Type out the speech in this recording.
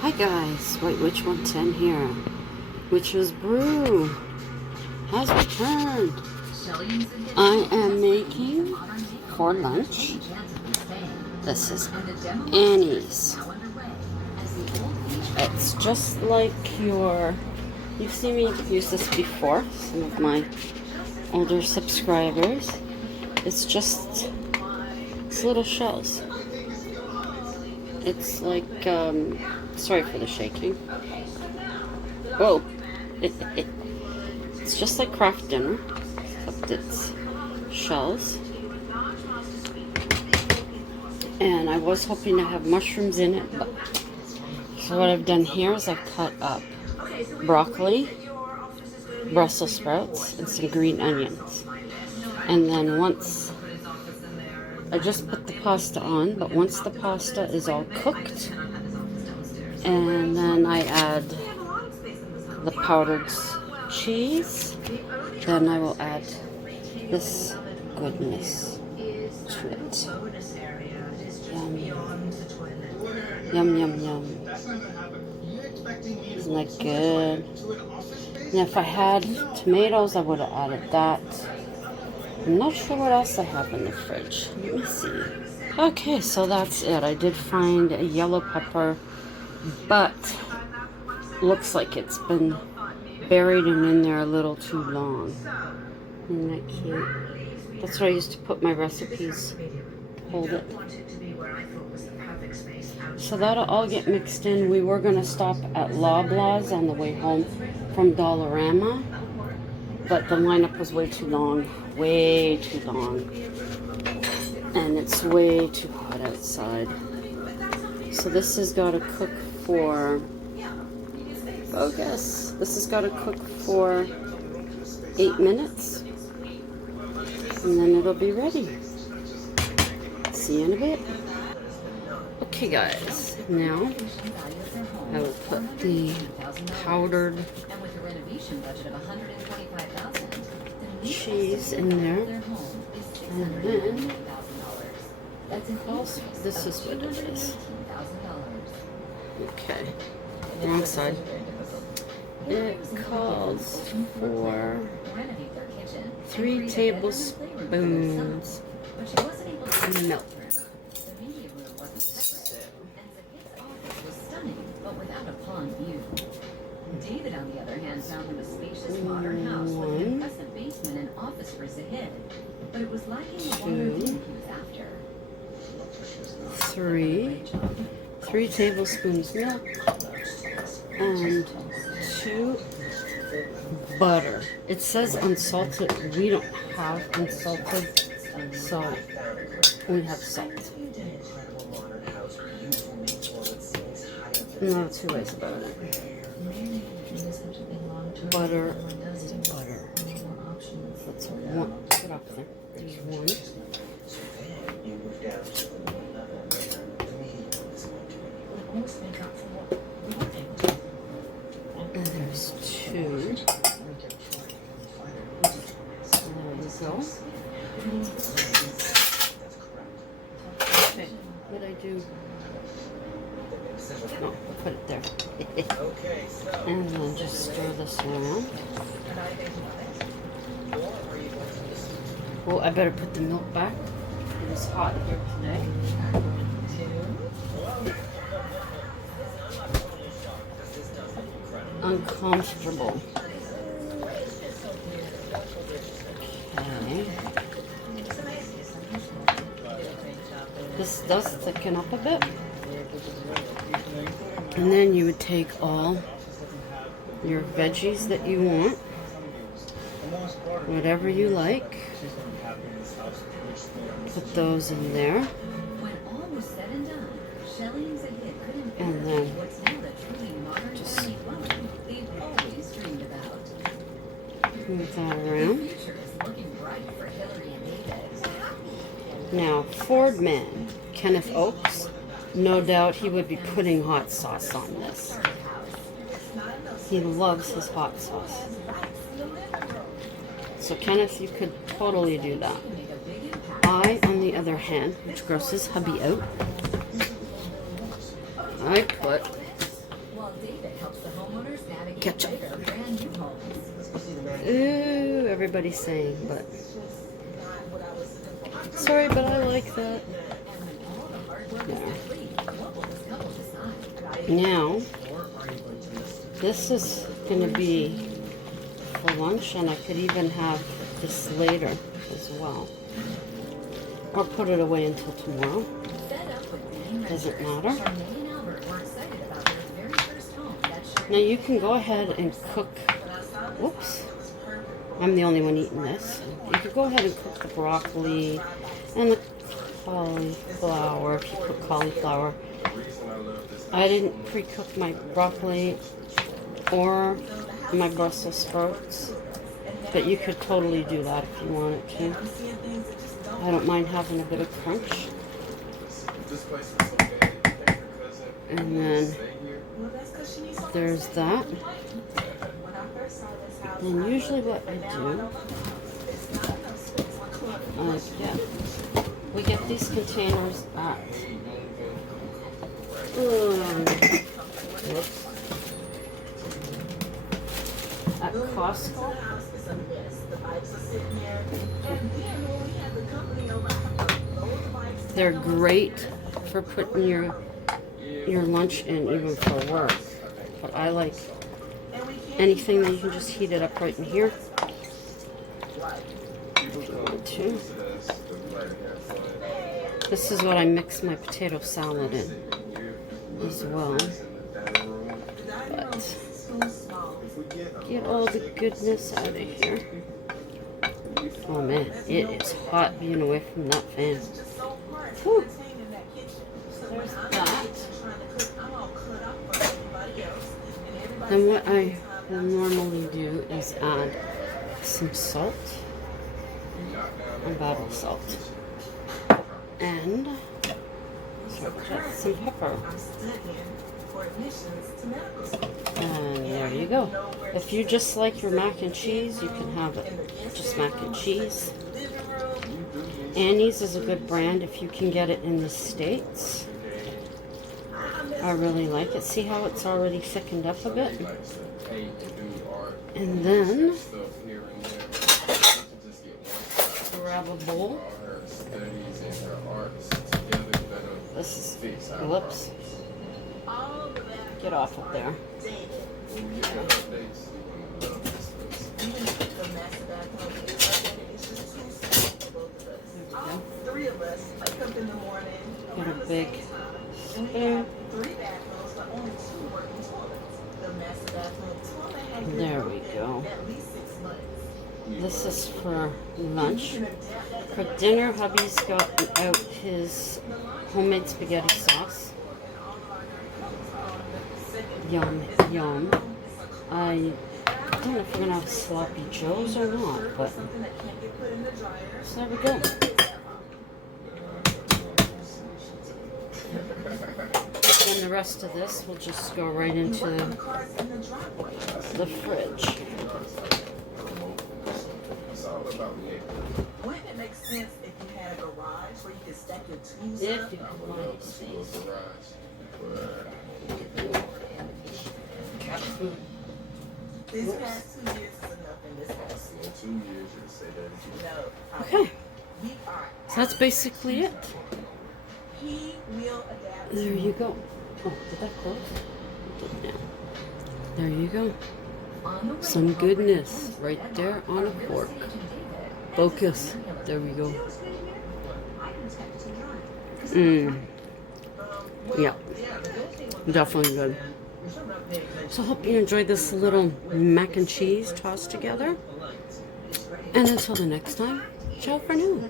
Hi guys, White Witch 110 here. Witch's Brew has returned. I am making for lunch. This is Annie's. It's just like you've seen me use this before, some of my older subscribers. It's just little shells. It's like, sorry for the shaking. Whoa! It's just like Kraft Dinner, except it's shells. And I was hoping to have mushrooms in it, but so what I've done here is I've cut up broccoli, Brussels sprouts, and some green onions. And then once I just put the pasta on, but once the pasta is all cooked, and then I add the powdered cheese, then I will add this goodness to it. Yum, yum, yum. Isn't that good? And if I had tomatoes, I would have added that. I'm not sure what else I have in the fridge. Let me see. Okay, so that's it. I did find a yellow pepper, but looks like it's been buried and in there a little too long. Isn't that cute? That's what I used to put my recipes to hold it. So that'll all get mixed in. We were going to stop at Loblaws on the way home from Dollarama, but the lineup was way too long. Way too long. And it's way too hot outside. So this has got to cook for, this has got to cook for 8 minutes. And then it'll be ready. See you in a bit. Okay guys, now I will put the powdered cheese in there, and then this is what it is. Okay, wrong side. It calls for 3 tablespoons of milk. David, on the other hand, found him a spacious modern house with an impressive basement and office for Zahid. But it was lacking the one thing he was after. 3 tablespoons milk and 2 butter. It says unsalted. We don't have unsalted, so we have salt. No 2 ways about it. Butter is butter. That's 1. Put up there. There's 1. And there's 2. So there we go. Okay, what I do? No, I'll put it there. And then just stir this around. Oh, I better put the milk back. It's hot here today. Uncomfortable. Okay. This does thicken up a bit. And then you would take all your veggies that you want, whatever you like, put those in there, and then just move that around. Now, Ford man, Kenneth Oakes, no doubt he would be putting hot sauce on this. He loves his hot sauce. So Kenneth, you could totally do that. I, on the other hand, which grosses hubby out, I put helps the homeowners navigate Ketchup. their brand new homes. Ooh, everybody's saying, but sorry, but I like that. There. Now, this is going to be for lunch, and I could even have this later as well. Or put it away until tomorrow. Doesn't matter. Now you can go ahead and cook. Whoops. I'm the only one eating this. You could go ahead and cook the broccoli and the cauliflower if you cook cauliflower. I didn't pre-cook my broccoli or my Brussels sprouts, but you could totally do that if you wanted to. I don't mind having a bit of crunch. And then there's that. And usually what I do, we get these containers at at Costco. They're great for putting your lunch in, even for work. But I like anything that you can just heat it up right in here. If you want to. This is what I mix my potato salad in as well. But get all the goodness out of here. Oh man, it is hot being away from that fan. Whew. There's that. Then what I will normally do is add some salt and bottle salt. And some pepper. And there you go. If you just like your mac and cheese, you can have it just mac and cheese. Annie's is a good brand if you can get it in the States. I really like it. See how it's already thickened up a bit? And then grab a bowl. This is, whoops. Get off of there. Get a big spoon. There we go. This is for lunch. For dinner, hubby's got out his homemade spaghetti sauce. Yum, yum. I don't know if we're going to have sloppy joes or not, but so there we go. And the rest of this will just go right into the fridge. Wouldn't it make sense if you had a garage where you could stack your tools If up? you can find space. These past 2 years is enough in this house. 2 years, you say that. No. Okay, We are. so that's basically it. He will adapt. There you go. Oh, did that close? It did now. There you go. Some goodness right there on a fork. Focus. There we go. Yeah. Definitely good. So hope you enjoyed this little mac and cheese tossed together. And until the next time, ciao for now.